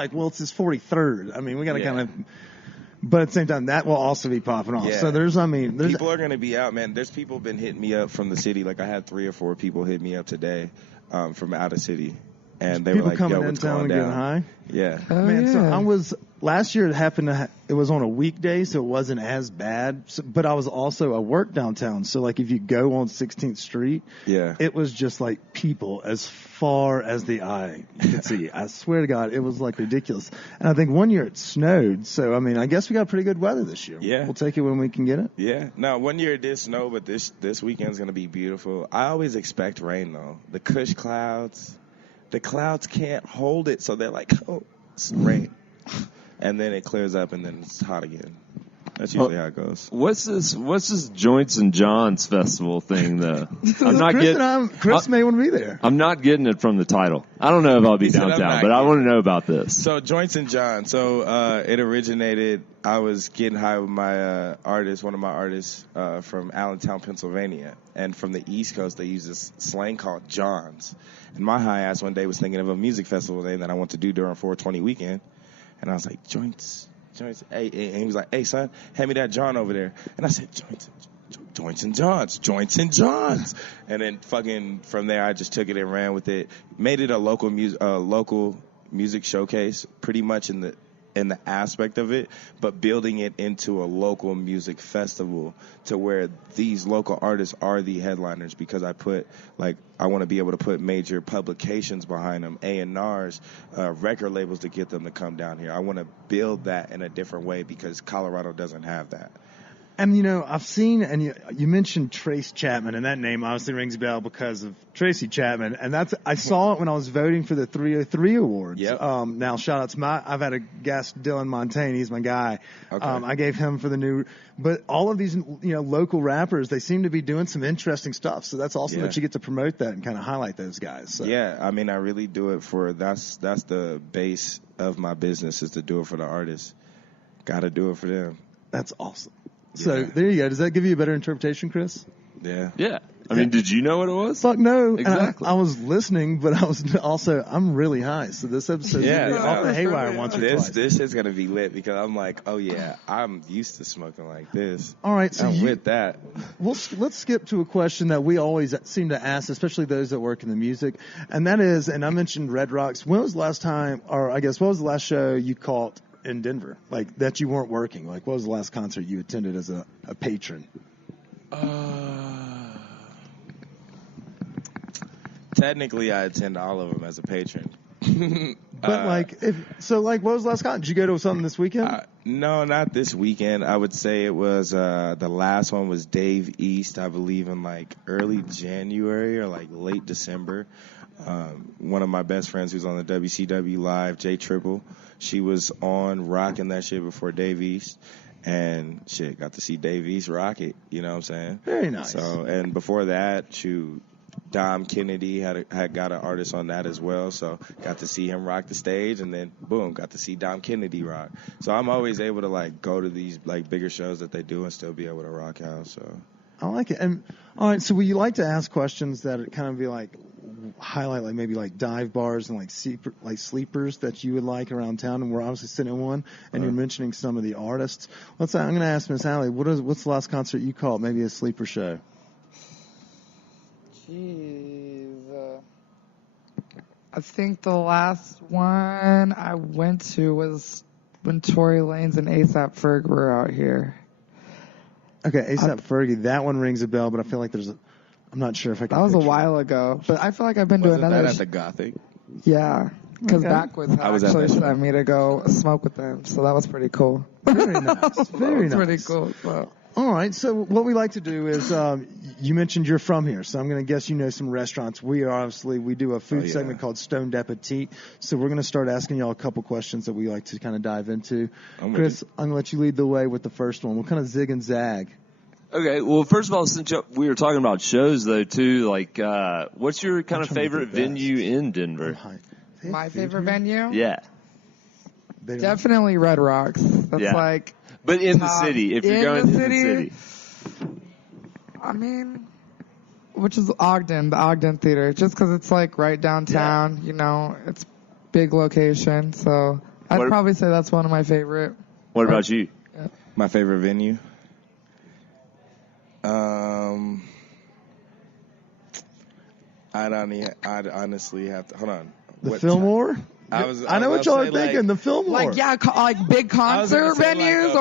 like, well, it's his 43rd. I mean, we got to kind of, but at the same time, that will also be popping off. So there's people are going to be out, man. There's people been hitting me up from the city. Like I had 3 or 4 people hit me up today from out of city. And they people were like, coming yo, in what's town going and down? getting high. Yeah. Man, so I was last year. It happened. It was on a weekday, so it wasn't as bad. So, but I was also at work downtown. So like, if you go on 16th Street, it was just like people as far as the eye could see. I swear to God, it was like ridiculous. And I think one year it snowed. So I mean, I guess we got pretty good weather this year. Yeah, we'll take it when we can get it. Yeah. No, one year it did snow, but this weekend's gonna be beautiful. I always expect rain though. The Kush clouds. The clouds can't hold it, so they're like, oh, it's rain. And then it clears up, and then it's hot again. That's usually how it goes. What's this Joints and Johns festival thing, though? Chris may want to be there. I'm not getting it from the title. I don't know if I'll be downtown, but I want to know about this. So Joints and Johns. So it originated, I was getting high with my artist, one of my artists from Allentown, Pennsylvania. And from the East Coast, they use this slang called Johns. And my high ass one day was thinking of a music festival name that I want to do during 420 weekend. And I was like, Joints. Hey, and he was like, hey, son, hand me that John over there. And I said, Joints and Johns. And then fucking from there, I just took it and ran with it. Made it a local music showcase, pretty much in the aspect of it, but building it into a local music festival to where these local artists are the headliners, because I want to be able to put major publications behind them, A&Rs, record labels to get them to come down here. I want to build that in a different way because Colorado doesn't have that. And, I've seen, and you mentioned Trace Chapman, and that name obviously rings a bell because of Tracy Chapman. And I saw it when I was voting for the 303 Awards. Yep. Now, shout out to I've had a guest, Dylan Montaigne, he's my guy. Okay. I gave him for the new, but all of these, local rappers, they seem to be doing some interesting stuff. So that's awesome that you get to promote that and kind of highlight those guys. So. Yeah, I mean, I really do it that's the base of my business, is to do it for the artists. Got to do it for them. That's awesome. So there you go. Does that give you a better interpretation, Chris? Yeah. Yeah. I mean, did you know what it was? Fuck no. Exactly. I was listening, but I was I'm really high. So this episode's going to be off the haywire once or twice. This is going to be lit because I'm like, oh yeah, I'm used to smoking like this. All right. So I'm with that. Let's skip to a question that we always seem to ask, especially those that work in the music. And that is, and I mentioned Red Rocks. When was the last time, or I guess, what was the last show you caught in Denver, like that you weren't working? Like, what was the last concert you attended as a patron? Technically, I attend all of them as a patron. But what was the last concert? Did you go to something this weekend? No, not this weekend. I would say it was the last one was Dave East, I believe, in like early January or like late December. One of my best friends who's on the WCW Live, J Triple, she was on rocking that shit before Dave East, and shit, got to see Dave East rock it, you know what I'm saying? Very nice. So, and before that, Dom Kennedy had got an artist on that as well, so got to see him rock the stage, and then boom, got to see Dom Kennedy rock. So I'm always able to like go to these like bigger shows that they do and still be able to rock out. So I like it. And all right, so would you like to ask questions that kind of be like highlight like maybe like dive bars and like sleepers that you would like around town? And we're obviously sitting in one, and you're mentioning some of the artists. I'm going to ask Miss Allie, what's the last concert you caught? Maybe a sleeper show. Jeez. I think the last one I went to was when Tory Lanez and A$AP Ferg were out here. Okay, A$AP Fergie, that one rings a bell, but I feel like I'm not sure if I can. That was a while ago, but I feel like I've been to another. Was that at the Gothic? Yeah, because Backwoods actually sent me to go smoke with them, so that was pretty cool. Very nice. Very nice. Pretty cool. So. All right, so what we like to do is, you mentioned you're from here, so I'm going to guess you know some restaurants. We do a food segment called Stoned Appetit, so we're going to start asking y'all a couple questions that we like to kind of dive into. Chris, I'm going to let you lead the way with the first one. We'll kind of zig and zag. Okay, well, first of all, since we were talking about shows, though, too, like, what's your kind of favorite venue in Denver? My favorite venue? Yeah. Definitely Red Rocks. That's But in the city, if you're going in the city. I mean, which is Ogden, the Ogden Theater, just because it's like right downtown, it's big location, so I'd probably say that's one of my favorite. What about you? Yeah. My favorite venue? I'd honestly have to hold on. The Fillmore? I know what y'all are thinking. The Fillmore, like big concert venues,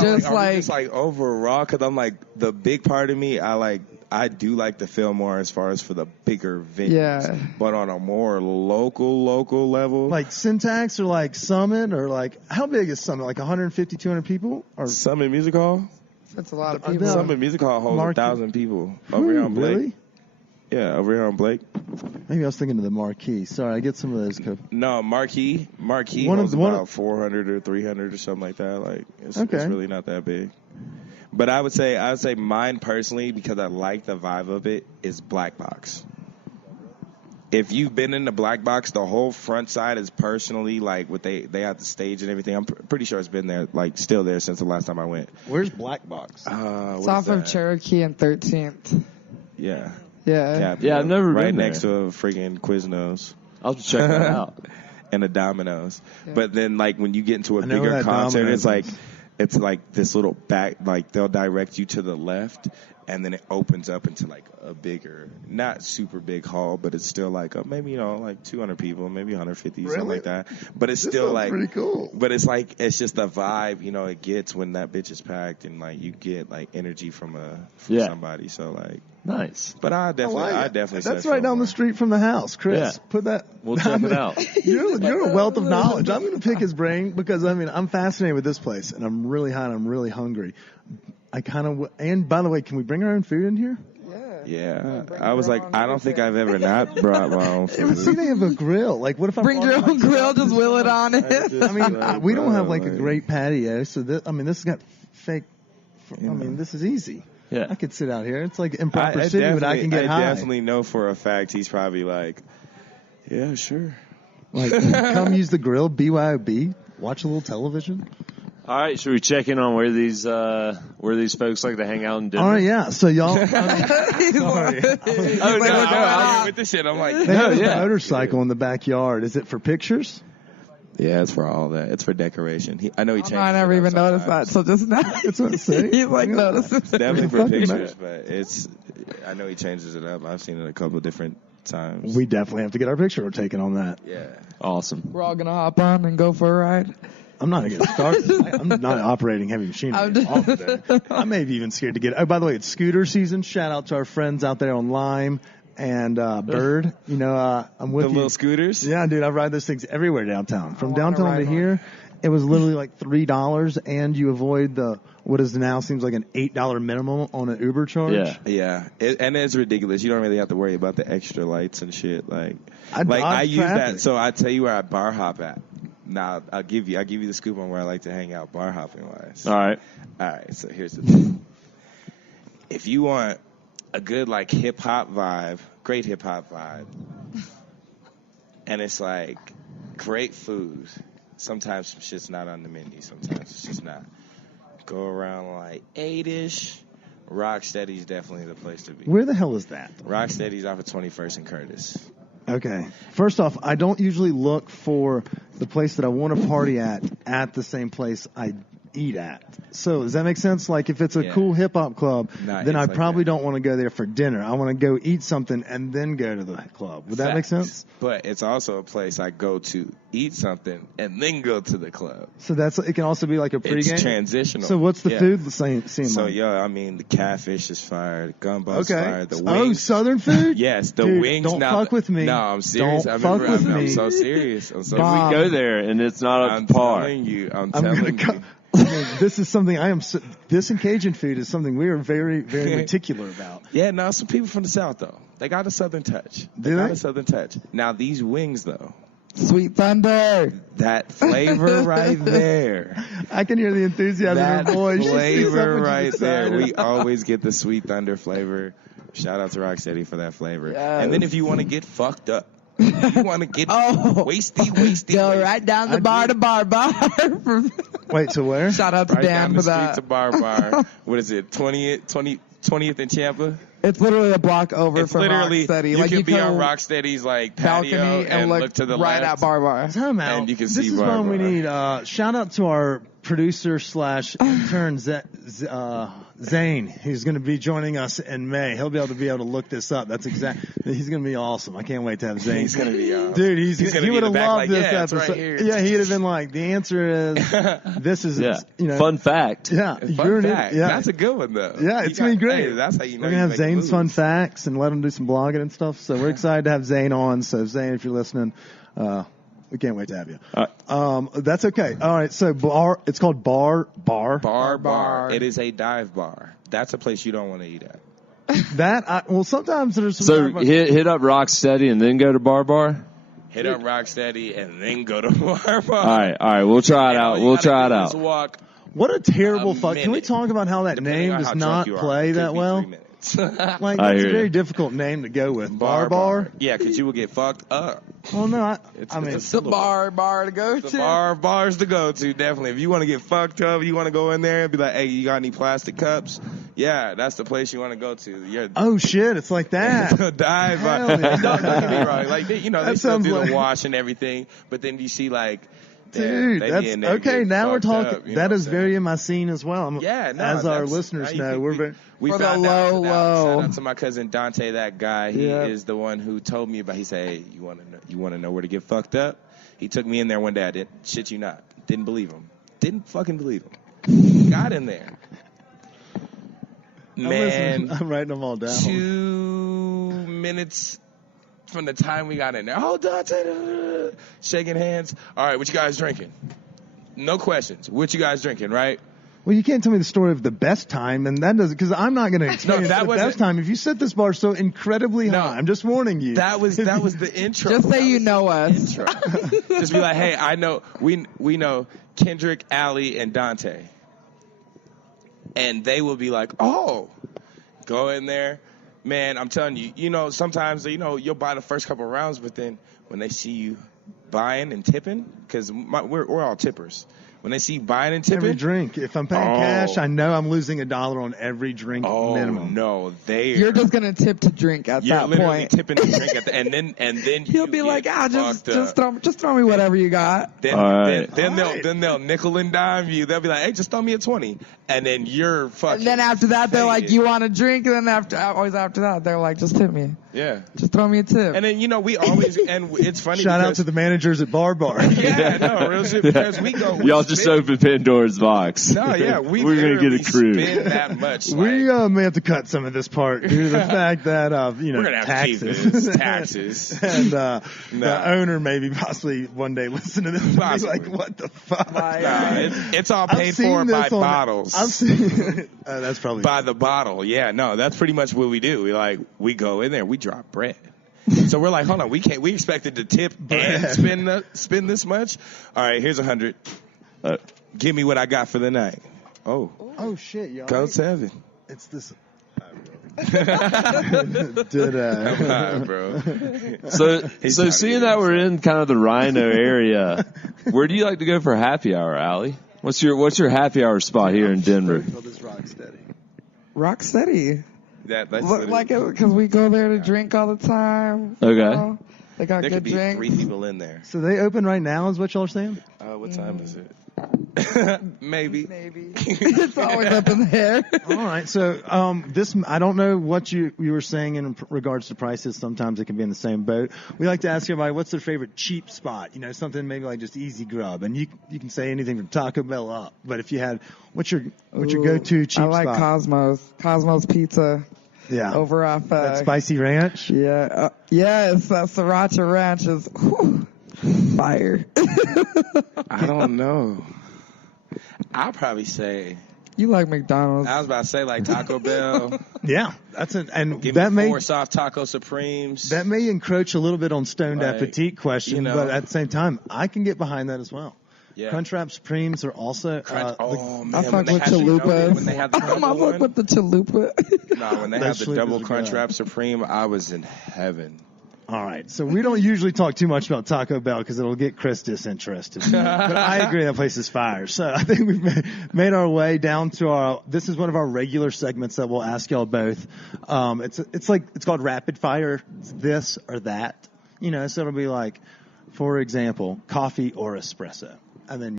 just like overall. Because I'm like the big part of me. I do like the Fillmore as far as for the bigger venues. Yeah. But on a more local level, like Syntax or like Summit or like how big is Summit? Like 150, 200 people? Or Summit Music Hall? That's a lot of people. Summit Music Hall holds 1,000 people over here on Blake. Really? Yeah, over here on Blake. Maybe I was thinking of the Marquee. Sorry, I get some of those. No, Marquee holds about 400 or 300 or something like that. Like it's really not that big. But I would say mine personally, because I like the vibe of it, is Black Box. If you've been in the Black Box, the whole front side is personally like what they have the stage and everything. I'm pretty sure it's been there, like still there since the last time I went. Where's Black Box? It's off of Cherokee and 13th. Yeah. Yeah. Yeah, I've never been right there. next to a freaking Quiznos. I'll have to check that out. And a Domino's. Yeah. But then like when you get into a bigger concert, Domino's it's like this little back, like they'll direct you to the left, and then it opens up into like a bigger, not super big hall, but it's still like maybe like 200 people, maybe 150, something like that. But it's still like pretty cool. But it's like it's just the vibe, it gets when that bitch is packed, and like you get like energy from somebody. So like nice. But I definitely. That's right down the street from the house, Chris. Yeah. Put that. We'll check it out. You're a wealth of knowledge. I'm going to pick his brain because I'm fascinated with this place, and I'm really hot. I'm really hungry. And by the way, can we bring our own food in here? Yeah. I was like, I don't think I've ever not brought my own food. See, they have a grill. Like, what if I bring your own grill? Just will it on it. We don't have like a great patio, so this has got fake. This is easy. Yeah. I could sit out here. It's like Improper City, but I can get high. I definitely know for a fact he's probably like, yeah, sure. Like, come use the grill, BYOB, watch a little television. All right, should we check in on where these folks like to hang out in Denver? All right, yeah. So y'all, sorry. I'm with this shit. I'm like, they have a motorcycle in the backyard. Is it for pictures? Yeah, it's for all that. It's for decoration. I know he changed. I never even noticed that. So just now, that's what I'm saying. He's like noticing. It's definitely for pictures, but I know he changes it up. I've seen it a couple of different times. We definitely have to get our picture taken on that. Yeah, awesome. We're all gonna hop on and go for a ride. I'm not going to start. I'm not operating heavy machinery. I may be even scared to get. Oh, by the way, it's scooter season. Shout out to our friends out there on Lime and Bird. I'm with the little scooters. Yeah, dude, I ride those things everywhere downtown. From downtown to here, it was literally like $3, and you avoid what is now seems like an $8 minimum on an Uber charge. Yeah. And it's ridiculous. You don't really have to worry about the extra lights and shit. I use that. So I tell you where I bar hop at. Now I'll give you the scoop on where I like to hang out bar hopping wise. All right. So here's the thing. If you want a good like hip hop vibe, great hip hop vibe, and it's like great food. Sometimes some shit's not on the menu. Sometimes it's just not. Go around like 8-ish. Rocksteady's definitely the place to be. Where the hell is that? Rocksteady's off of 21st and Curtis. Okay. First off, I don't usually look for the place that I want to party at the same place I eat at. So does that make sense? Like if it's a cool hip hop club, then I probably don't want to go there for dinner. I want to go eat something and then go to the club. Would that make sense? But it's also a place I go to eat something and then go to the club. So it can also be like a pregame? It's transitional. So what's the food scene so, like? the catfish is fire, the gumbo's fire, the wings. Oh, Southern food? Yes, the Dude, wings. Don't fuck with me. No, I'm serious. I'm so serious. If we go there and it's not up to par. I'm telling you. This is something this and Cajun food is something we are very, very particular about. Yeah, no, some people from the South, though. They got a Southern touch. They got a Southern touch. Now, these wings, though. Sweet Thunder. That flavor right there. I can hear the enthusiasm in your voice. That flavor right there. We always get the Sweet Thunder flavor. Shout out to Rocksteady for that flavor. Yes. And then if you want to get fucked up, you want to get wasty. Go right down the bar to bar. Wait, to where? Shout out to right Dan down for the that. Street to bar. What is it? 20th 20th and Champa. It's literally a block over It's from literally, Rocksteady. you like can you be on go Rocksteady's like patio balcony and look to the right left. at Bar. Time out. And you can this see is Bar when we Bar. need shout out to our producer / intern Zane. He's going to be joining us in May. He'll be able to look this up. That's he's going to be awesome. I can't wait to have Zane. He's going to be dude. he's going to he be would in have the back loved like, this yeah, it's episode. right here. Yeah, he'd have been like, the answer is this is Fun fact. Yeah, Fun fact. That's a good one though. Yeah, it's gonna be great. Hey, that's how you know. We're gonna have Zane's fun facts and let him do some blogging and stuff. So we're excited to have Zane on. So Zane, if you're listening, we can't wait to have you. That's okay. All right. So it's called Bar. It is a dive bar. That's a place you don't want to eat at. Sometimes there's some. So hit up Rocksteady and then go to Bar. Hit up Rocksteady and then go to Bar. All right. We'll try it out. We'll try it out. What a terrible fuck. Can we talk about how that name does not play that well? Like, it's a very difficult name to go with. Bar? Yeah, because you will get fucked up. Well, no, it's the bar to go to. The bars to go to, definitely. If you want to get fucked up, you want to go in there and be like, hey, you got any plastic cups? Yeah, that's the place you want to go to. Oh, shit, it's like that. Dive bar. Yeah. Don't get me wrong. Like, they still do the wash and everything, but then you see, like, dude, that's okay. Now we're talking. That is very in my scene as well. As our listeners know, we for found the out. low. Shout out to my cousin Dante. That guy, he is the one who told me about. He said, "Hey, you want to know where to get fucked up?" He took me in there one day. I didn't shit you not. Didn't believe him. Didn't fucking believe him. Got in there. Man, I'm writing them all down. 2 minutes from the time we got in there. Oh, Dante, shaking hands. All right, what you guys drinking? No questions. What you guys drinking, right? Well, you can't tell me the story of the best time, and that doesn't, because I'm not going to experience the best time. If you set this bar so incredibly high, I'm just warning you. That was the intro. Just say you know us. Just be like, hey, I know, we know Kendrick, Ali, and Dante. And they will be like, oh, go in there. Man, I'm telling you, sometimes, you'll buy the first couple of rounds, but then when they see you buying and tipping, because we're all tippers. When they see buying and tipping. Every drink. If I'm paying cash, I know I'm losing $1 on every drink minimum. No, you're just going to tip to drink at that point. You're literally tipping to drink at the and then he'll be like, just throw me whatever you got. Then they'll nickel and dime you. They'll be like, hey, just throw me a 20. And then you're fucking. And then after that, they're like, you want a drink? And then always after that, they're like, just tip me. Yeah. Just throw me a tip. And then, we always, and it's funny. Shout out to the managers at Bar. Yeah, no, real shit, because we go. Y'all just opened Pandora's box. No, yeah, we're going to get a crew. Spend that much. We may have to cut some of this part due to the fact that, we're gonna have taxes. Taxes. And the owner maybe possibly one day listen to this and be like, what the fuck? It's all paid for by bottles. I've seen that's probably by the bottle. Yeah, no, that's pretty much what we do. We go in there, we drop bread. So we're like, hold on, we expected to tip and spend this much. All right, here's 100. Give me what I got for the night. Oh shit, y'all. Code 7. It's this. Bro. So seeing that we're in kind of the RiNo area, where do you like to go for happy hour, Ali? What's your happy hour spot here in Denver? Rocksteady. That's like it because we go there to drink all the time. Okay. They got there good could be drinks. 3 people in there. So they open right now, is what y'all are saying? What time is it? Maybe. It's always up in the air. All right. So I don't know what you were saying in regards to prices. Sometimes it can be in the same boat. We like to ask everybody what's their favorite cheap spot. Something maybe like just easy grub, and you can say anything from Taco Bell up. But if you had what's your go-to cheap spot? I like Cosmos Pizza. Yeah. Over off that Spicy Ranch. Yeah. Yes, that Sriracha Ranch is fire. I don't know. I'll probably say. You like McDonald's? I was about to say like Taco Bell. Yeah, that's it. And give that me 4 soft Taco Supremes. That may encroach a little bit on stoned appetite question, but at the same time, I can get behind that as well. Yeah. Crunchwrap Supremes are also. Man, I fuck with chalupas. When they had the I fuck with the chalupa. No, when they had the double Crunchwrap Supreme, I was in heaven. All right, so we don't usually talk too much about Taco Bell because it'll get Chris disinterested. But I agree that place is fire. So I think we've made our way down to this is one of our regular segments that we'll ask y'all both. It's called Rapid Fire, this or that. So it'll be like, for example, coffee or espresso. And then